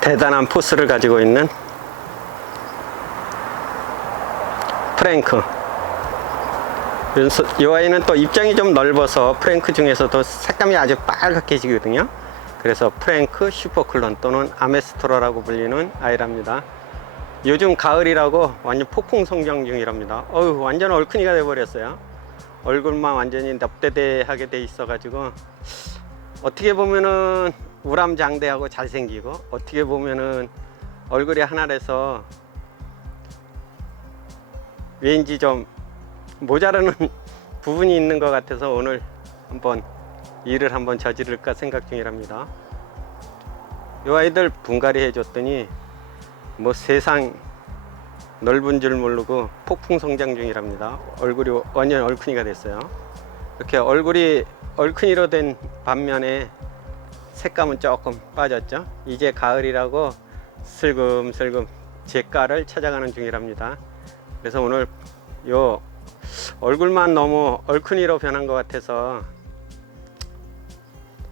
대단한 포스를 가지고 있는 프랭크. 이 아이는 또 입장이 좀 넓어서 프랭크 중에서도 색감이 아주 빨갛게 지거든요. 그래서 프랭크 슈퍼클론 또는 아메스토라라고 불리는 아이랍니다. 요즘 가을이라고 완전 폭풍 성장 중이랍니다. 어우, 완전 얼큰이가 돼버렸어요. 얼굴만 완전히 납대대하게 돼 있어 가지고 어떻게 보면은 우람장대하고 잘생기고 어떻게 보면은 얼굴이 하나라서 왠지 좀 모자라는 부분이 있는 것 같아서 오늘 한번 일을 한번 저지를까 생각 중이랍니다. 이 아이들 분갈이 해줬더니 뭐 세상 넓은 줄 모르고 폭풍 성장 중이랍니다. 얼굴이 완전 얼큰이가 됐어요. 이렇게 얼굴이 얼큰이로 된 반면에 색감은 조금 빠졌죠. 이제 가을이라고 슬금슬금 제가를 찾아가는 중이랍니다. 그래서 오늘 요 얼굴만 너무 얼큰이로 변한 것 같아서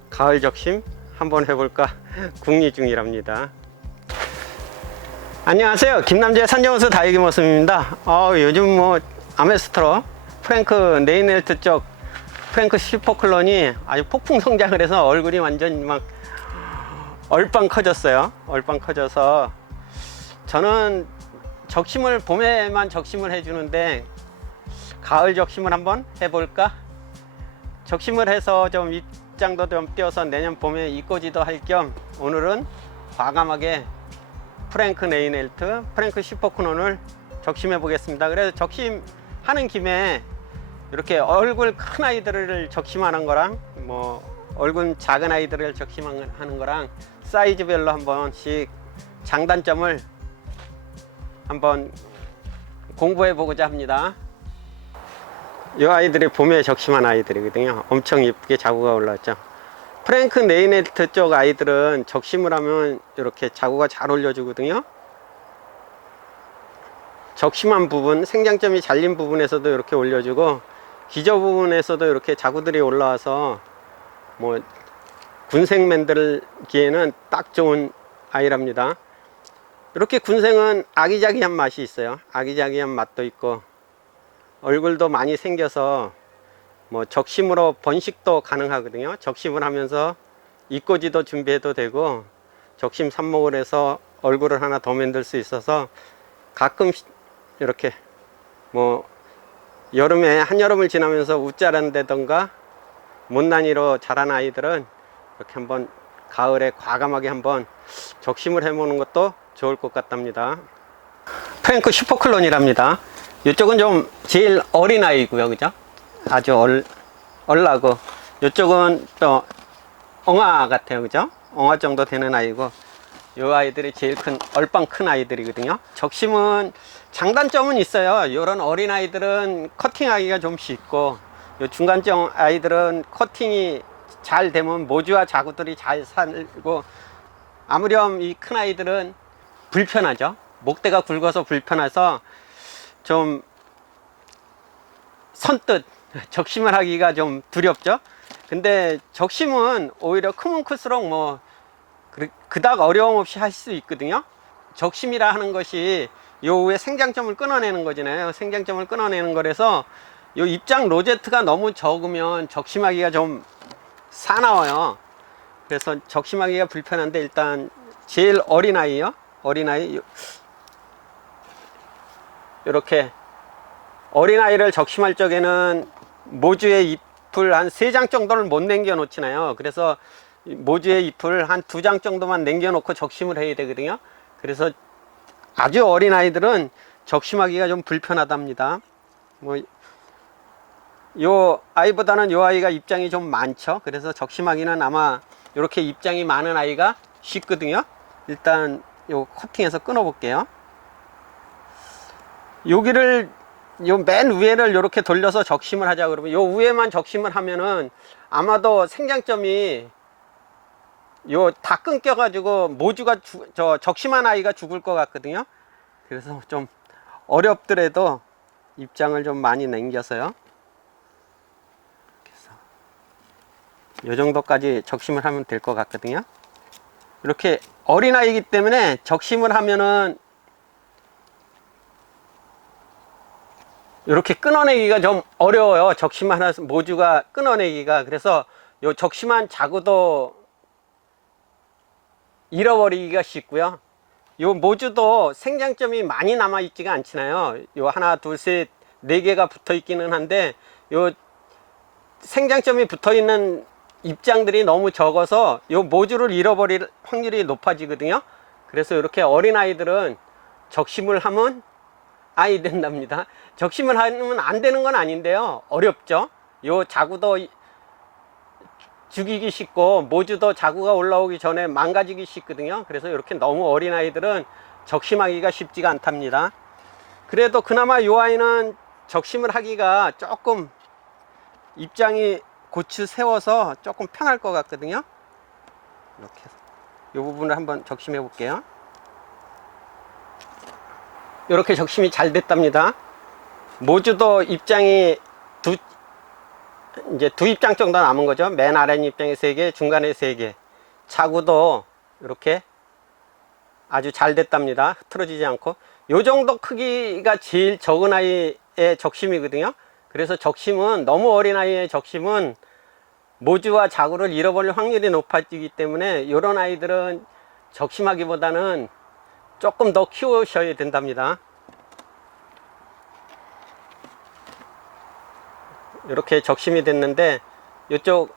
가을 적심 한번 해볼까 궁리 중이랍니다. 안녕하세요. 김남재 산정호수 다육이 모습입니다. 어, 요즘 뭐 아메스트로 프랭크 네이넬트 쪽 프랭크 슈퍼클론이 아주 폭풍 성장을 해서 얼굴이 완전 막 얼빵 커졌어요. 얼빵 커져서 저는 적심을 봄에만 적심을 해주는데 가을 적심을 한번 해볼까? 적심을 해서 좀 입장도 좀 띄워서 내년 봄에 이꼬지도 할 겸 오늘은 과감하게 프랭크 네이넬트, 프랭크 슈퍼크논을 적심해 보겠습니다. 그래서 적심하는 김에 이렇게 얼굴 큰 아이들을 적심하는 거랑 뭐 얼굴 작은 아이들을 적심하는 거랑 사이즈별로 한 번씩 장단점을 한번 공부해 보고자 합니다. 이 아이들이 봄에 적심한 아이들이거든요. 엄청 이쁘게 자구가 올라왔죠. 프랭크 네이네트 쪽 아이들은 적심을 하면 이렇게 자구가 잘 올려주거든요. 적심한 부분, 생장점이 잘린 부분에서도 이렇게 올려주고 기저 부분에서도 이렇게 자구들이 올라와서 뭐 군생 만들기에는 딱 좋은 아이랍니다. 이렇게 군생은 아기자기한 맛이 있어요. 아기자기한 맛도 있고 얼굴도 많이 생겨서 뭐 적심으로 번식도 가능하거든요. 적심을 하면서 이꼬지도 준비해도 되고 적심 삽목을 해서 얼굴을 하나 더 만들 수 있어서 가끔 이렇게 뭐 여름에 한여름을 지나면서 웃자란다던가 못난이로 자란 아이들은 이렇게 한번 가을에 과감하게 한번 적심을 해보는 것도 좋을 것 같답니다. 프랭크 슈퍼클론이랍니다. 이쪽은 좀 제일 어린 아이고요, 그죠? 아주 얼, 얼라고. 이쪽은 또 엉아 같아요, 그죠? 엉아 정도 되는 아이고. 이 아이들이 제일 큰 얼빵 큰 아이들이거든요. 적심은 장단점은 있어요. 이런 어린 아이들은 커팅하기가 좀 쉽고, 요 중간점 아이들은 커팅이 잘 되면 모주와 자구들이 잘 살고, 아무렴 이 큰 아이들은 불편하죠. 목대가 굵어서 불편해서 좀 선뜻 적심을 하기가 좀 두렵죠. 근데 적심은 오히려 크면 클수록 뭐 그- 그닥 어려움 없이 할 수 있거든요. 적심이라 하는 것이 요 위에 생장점을 끊어내는 거잖아요. 생장점을 끊어내는 거라서 요 입장 로제트가 너무 적으면 적심하기가 좀 사나워요. 그래서 적심하기가 불편한데 일단 제일 어린 아이요. 어린 아이 이렇게 어린 아이를 적심할 적에는 모주의 잎을 한 세 장 정도를 못 남겨 놓잖아요. 그래서 이 모주의 잎을 한 두 장 정도만 남겨 놓고 적심을 해야 되거든요. 그래서 아주 어린 아이들은 적심하기가 좀 불편하답니다. 뭐, 요 아이보다는 요 아이가 입장이 좀 많죠. 그래서 적심하기는 아마 이렇게 입장이 많은 아이가 쉽거든요. 일단 요 커팅해서 끊어 볼게요. 여기를 요 맨 위에를 이렇게 돌려서 적심을 하자 그러면 요 위에만 적심을 하면은 아마도 생장점이 요 다 끊겨 가지고 모주가 죽- 저 적심한 아이가 죽을 것 같거든요. 그래서 좀 어렵더라도 입장을 좀 많이 남겨서요. 요 정도까지 적심을 하면 될 것 같거든요. 이렇게 어린아이기 때문에 적심을 하면은 이렇게 끊어내기가 좀 어려워요. 적심 하나 모주가 끊어내기가 그래서 요 적심한 자구도 잃어버리기가 쉽고요. 요 모주도 생장점이 많이 남아 있지가 않잖아요. 요 하나, 둘, 셋, 네 개가 붙어 있기는 한데 요 생장점이 붙어 있는 입장들이 너무 적어서 요 모주를 잃어버릴 확률이 높아지거든요. 그래서 이렇게 어린 아이들은 적심을 하면 아이 된답니다. 적심을 하면 안 되는 건 아닌데요. 어렵죠. 요 자구도 죽이기 쉽고 모주도 자구가 올라오기 전에 망가지기 쉽거든요. 그래서 이렇게 너무 어린 아이들은 적심하기가 쉽지가 않답니다. 그래도 그나마 이 아이는 적심을 하기가 조금 입장이 고추 세워서 조금 편할 것 같거든요. 이렇게 해서 이 부분을 한번 적심해 볼게요. 이렇게 적심이 잘 됐답니다. 모주도 입장이 두 이제 두 입장 정도 남은 거죠. 맨 아래 입장에 세 개, 중간에 세 개. 자구도 이렇게 아주 잘 됐답니다. 흐트러지지 않고. 요 정도 크기가 제일 적은 아이의 적심이거든요. 그래서 적심은 너무 어린 아이의 적심은 모주와 자구를 잃어버릴 확률이 높아지기 때문에 이런 아이들은 적심하기보다는 조금 더 키우셔야 된답니다. 이렇게 적심이 됐는데 이쪽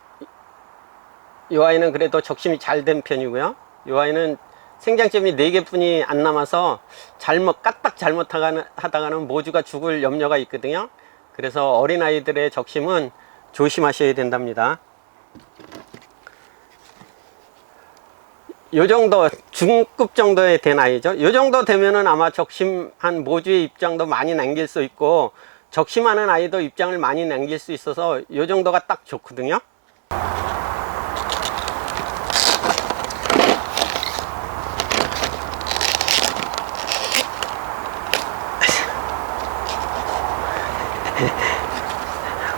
이 아이는 그래도 적심이 잘 된 편이고요. 이 아이는 생장점이 4개뿐이 안 남아서 잘못 까딱 잘못 하다가는 모주가 죽을 염려가 있거든요. 그래서 어린아이들의 적심은 조심하셔야 된답니다. 요 정도 중급 정도에 된 아이죠. 요 정도 되면은 아마 적심한 모주의 입장도 많이 남길 수 있고 적심하는 아이도 입장을 많이 남길 수 있어서 요 정도가 딱 좋거든요.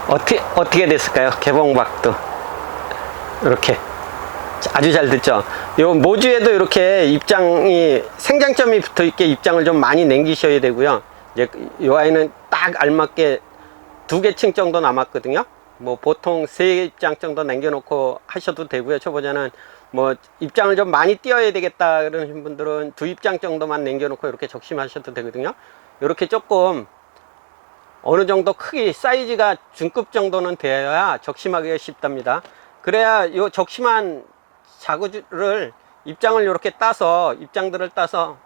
어떻게 어떻게 됐을까요? 개봉박도 이렇게 아주 잘 됐죠. 요 모주에도 이렇게 입장이 생장점이 붙어 있게 입장을 좀 많이 남기셔야 되고요. 이제 요 아이는 딱 알맞게 두 개 층 정도 남았거든요. 뭐 보통 세 입장 정도 남겨놓고 하셔도 되고요. 초보자는 뭐 입장을 좀 많이 띄어야 되겠다 그러신 분들은 두 입장 정도만 남겨놓고 이렇게 적심하셔도 되거든요. 이렇게 조금 어느 정도 크기 사이즈가 중급 정도는 되어야 적심하기가 쉽답니다. 그래야 이 적심한 자구를 입장을 이렇게 따서 입장들을 따서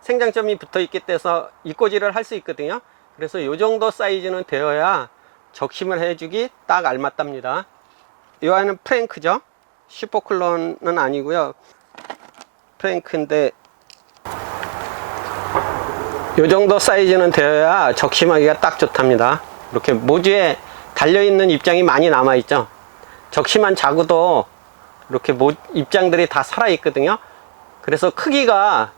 생장점이 붙어 있기 때문에 이꼬지를 할 수 있거든요. 그래서 이 정도 사이즈는 되어야 적심을 해주기 딱 알맞답니다. 이 아이는 프랭크죠. 슈퍼클론은 아니고요. 프랭크인데 이 정도 사이즈는 되어야 적심하기가 딱 좋답니다. 이렇게 모주에 달려있는 입장이 많이 남아있죠. 적심한 자구도 이렇게 모, 입장들이 다 살아있거든요. 그래서 크기가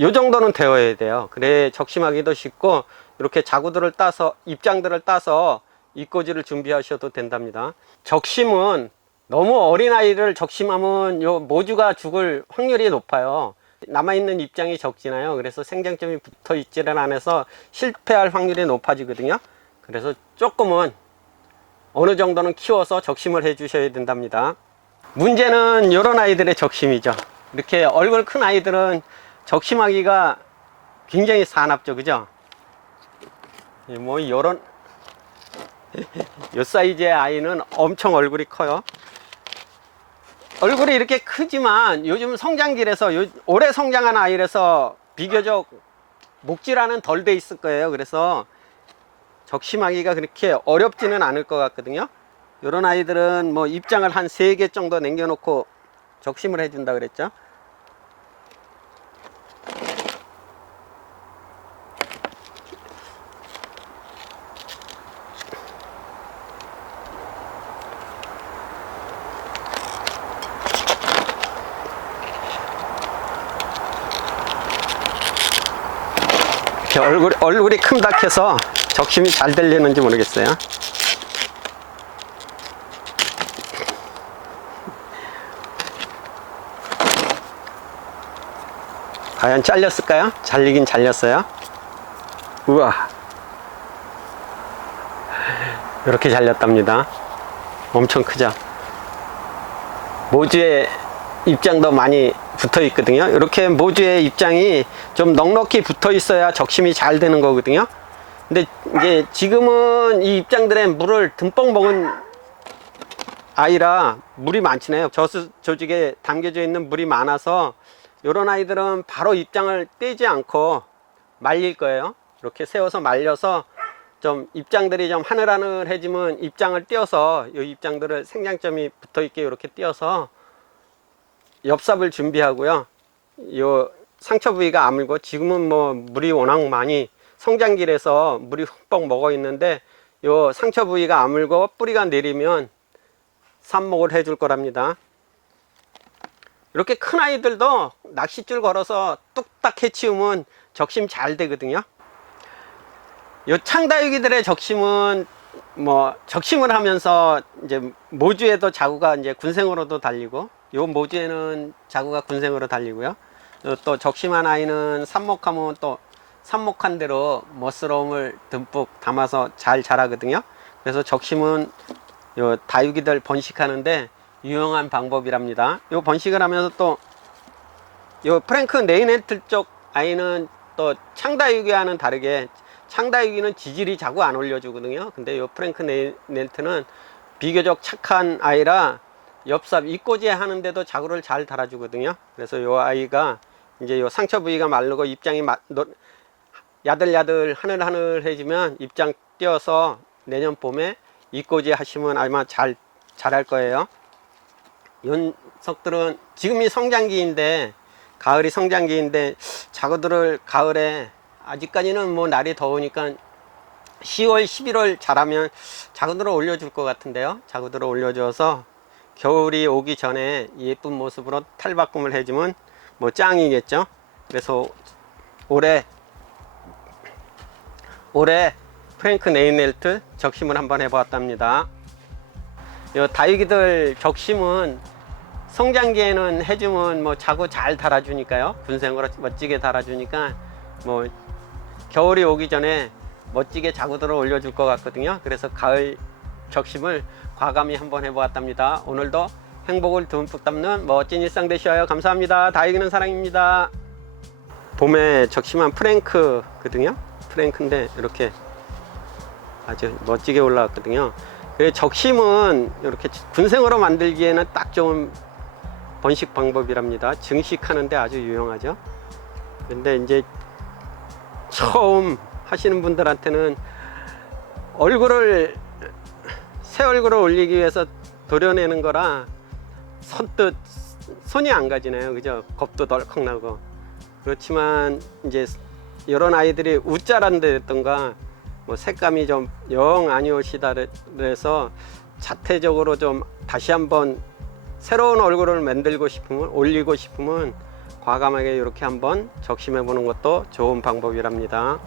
요, 요 정도는 되어야 돼요. 그래 적심하기도 쉽고 이렇게 자구들을 따서 입장들을 따서 이꼬지를 준비하셔도 된답니다. 적심은 너무 어린 아이를 적심하면 요 모주가 죽을 확률이 높아요. 남아있는 입장이 적지나요. 그래서 생장점이 붙어 있지를 않아서 실패할 확률이 높아지거든요. 그래서 조금은 어느 정도는 키워서 적심을 해 주셔야 된답니다. 문제는 이런 아이들의 적심이죠. 이렇게 얼굴 큰 아이들은 적심하기가 굉장히 사납죠. 그죠? 뭐 이런 요 사이즈의 아이는 엄청 얼굴이 커요. 얼굴이 이렇게 크지만 요즘 성장기라서 요, 오래 성장한 아이라서 비교적 목질하는 덜 돼 있을 거예요. 그래서 적심하기가 그렇게 어렵지는 않을 것 같거든요. 이런 아이들은 뭐 입장을 한 세 개 정도 남겨놓고 적심을 해준다 그랬죠. 이렇게 얼굴, 얼굴이 큼닥해서 적심이 잘 들리는지 모르겠어요. 과연 잘렸을까요? 잘리긴 잘렸어요. 우와. 이렇게 잘렸답니다. 엄청 크죠? 모주의 입장도 많이 붙어 있거든요. 이렇게 모주의 입장이 좀 넉넉히 붙어 있어야 적심이 잘 되는 거거든요. 근데 이제 지금은 이 입장들에 물을 듬뿍 먹은 아이라 물이 많지네요. 저수 조직에 담겨져 있는 물이 많아서 이런 아이들은 바로 입장을 떼지 않고 말릴 거예요. 이렇게 세워서 말려서 좀 입장들이 좀 하늘하늘해지면 입장을 띄어서 이 입장들을 생장점이 붙어 있게 이렇게 띄어서 엽삽을 준비하고요. 요 상처 부위가 아물고 지금은 뭐 물이 워낙 많이 성장기라서 물이 흠뻑 먹어 있는데 요 상처 부위가 아물고 뿌리가 내리면 삽목을 해줄 거랍니다. 이렇게 큰 아이들도 낚싯줄 걸어서 뚝딱 해치우면 적심 잘 되거든요. 요 창다육이들의 적심은 뭐 적심을 하면서 이제 모주에도 자구가 이제 군생으로도 달리고 요 모주에는 자구가 군생으로 달리고요. 또- 또 적심한 아이는 삽목하면 또 삽목한 대로 멋스러움을 듬뿍 담아서 잘 자라거든요. 그래서 적심은 요 다육이들 번식하는데 유용한 방법이랍니다. 요 번식을 하면서 또 요 프랭크 네이네틀 쪽 아이는 또 창다육이와는 다르게 창다육이는 지질이 자꾸 안 올려주거든요. 근데 요 프랭크 네이네트는 비교적 착한 아이라 엽삽 이꼬지 하는데도 자구를 잘 달아주거든요. 그래서 요 아이가 이제 요 상처 부위가 마르고 입장이 마, 노, 야들야들 하늘하늘해지면 입장 띄어서 내년 봄에 이꼬지 하시면 아마 잘 잘할 거예요. 연석들은 지금이 성장기인데 가을이 성장기인데 자구들을 가을에 아직까지는 뭐 날이 더우니까 10월, 11월 자라면 자구들을 올려줄 것 같은데요. 자구들을 올려줘서 겨울이 오기 전에 예쁜 모습으로 탈바꿈을 해주면 뭐 짱이겠죠. 그래서 올해 올해 프랭크 네이넬트 적심을 한번 해보았답니다. 요 다육이들 적심은 성장기에는 해주면 뭐 자고 잘 달아주니까요. 군생으로 멋지게 달아주니까 뭐 겨울이 오기 전에 멋지게 자구들을 올려줄 것 같거든요. 그래서 가을 적심을 과감히 한번 해보았답니다. 오늘도 행복을 듬뿍 담는 멋진 일상 되셔요. 감사합니다. 다육이는 사랑입니다. 봄에 적심한 프랭크거든요. 프랭크인데 이렇게 아주 멋지게 올라왔거든요. 그래 적심은 이렇게 군생으로 만들기에는 딱 좋은 번식 방법이랍니다. 증식하는데 아주 유용하죠. 근데 이제 처음 하시는 분들한테는 얼굴을 새 얼굴을 올리기 위해서 도려내는 거라 선뜻 손이 안 가지네요. 그죠? 겁도 덜컥 나고. 그렇지만 이제 이런 아이들이 우짜란 데든가 뭐 색감이 좀 영 아니오시다 그래서 자체적으로 좀 다시 한번 새로운 얼굴을 만들고 싶으면 올리고 싶으면 과감하게 이렇게 한번 적심해 보는 것도 좋은 방법이랍니다.